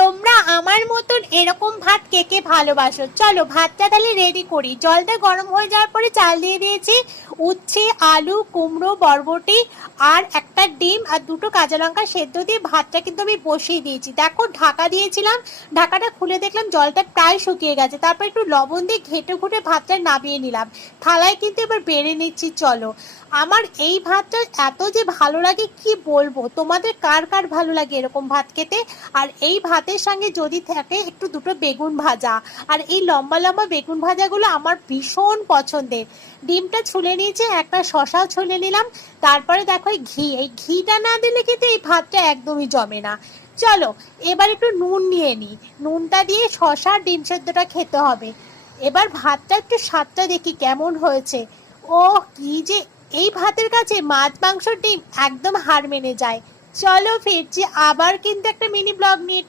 তোমরা আমার মতন এরকম ভাত কে কে ভালোবাসো? চলো ভাতটা তাহলে রেডি করি। জলটা গরম হয়ে যাওয়ার পরে চাল দিয়ে দিয়েছি, উচ্ছে, আলু, কুমড়ো, বরবটি আর একটা ডিম আর দুটো কাঁচা লঙ্কা সেদ্ধ দিয়ে ভাতটা কিন্তু আমি বসিয়ে দিয়েছি। দেখো ঢাকা দিয়েছিলাম, ঢাকাটা খুলে দেখলাম জলটা প্রায় শুকিয়ে গেছে। তারপর একটু লবণ দিয়ে ঘেটে ঘুটে ভাতটা নামিয়ে নিলাম। থালায় কিন্তু এবার বেড়ে নিচ্ছি। চলো, আমার এই ভাতটা এত যে ভালো লাগে কি বলবো, তোমাদের কার কার ভালো লাগে এরকম ভাত খেতে? আর এই ভাতের সঙ্গে যদি থাকে একটু দুটো বেগুন ভাজা, আর এই লম্বা লম্বা বেগুন ভাজাগুলো আমার ভীষণ পছন্দের। ডিমটা ছুলে নিয়েছি, একটা শশাও ছুলে নিলাম। তারপরে দেখো এই ঘিটা না দিলে কিন্তু এই ভাতটা একদমই জমে না। চলো এবার একটু নুন নিয়ে নিই, নুনটা দিয়ে শশা ডিম সেদ্ধটা খেতে হবে। এবার ভাতটা একটু স্বাদটা দেখি কেমন হয়েছে। ও কি যে, এই ভাতের কাছে মাছ মাংস ডিম একদম হার মেনে যায়। চলো ফিরছি আবার কিন্তু একটা মিনি ব্লগ নিয়ে।